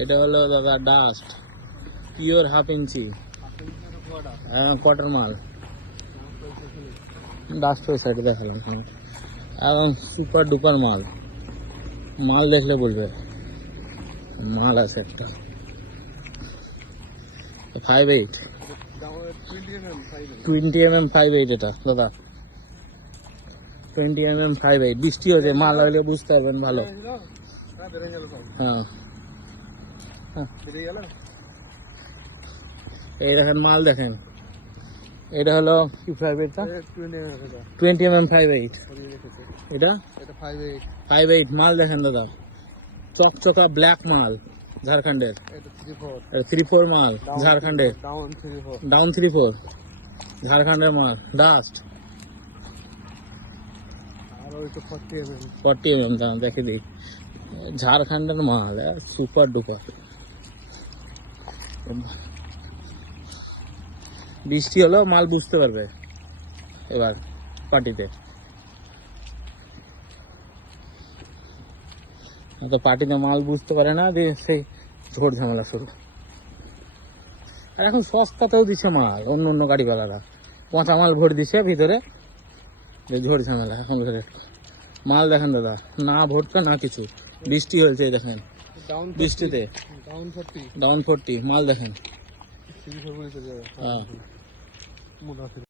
এটা হলো দাদা ডাস্ট, পিওর হাফ ইঞ্চি কটার মাল। ডাস্ট ওই সাইডে দেখালাম, হ্যাঁ একদম সুপার ডুপার মাল। মাল দেখলে বলবে মাল আছে একটা। 5.8 20mm 5.8 এটা দাদা, 20mm 5.8। বৃষ্টি হচ্ছে, মাল লাগলে বুঝতে পারবেন ভালো। হ্যাঁ এই দেখেন মাল দেখেন, এটা হলো কি 5.8টা 20mm 5.8। এটা 5.8 মাল দেখেন দাদা, চকচকা ব্ল্যাক মাল ঝাড়খণ্ডের। 3.4 মাল ঝাড়খণ্ডের, ডাউন 3.4 ঝাড়খণ্ডের মাল। ডাস্ট 40mm দাম দেখে দিই, ঝাড়খণ্ডের মাল সুপার ডুপার। বৃষ্টি হলো মাল বুঝতে পারবে এবার পার্টিতে, তো পার্টিতে মাল বুঝতে পারে না, দিয়ে সেই ঝোড় ঝামেলা শুরু। আর এখন সস্তাতেও দিচ্ছে মাল, অন্য অন্য গাড়িওয়ালারা পচা মাল ভরে দিচ্ছে ভিতরে, ঝোড় ঝামেলা এখন। মাল দেখেন দাদা, না ভোটকা না কিছু, বৃষ্টি হয়েছে দেখেন, বৃষ্টিতে ডাউন 40 মাল দেখেন। হ্যাঁ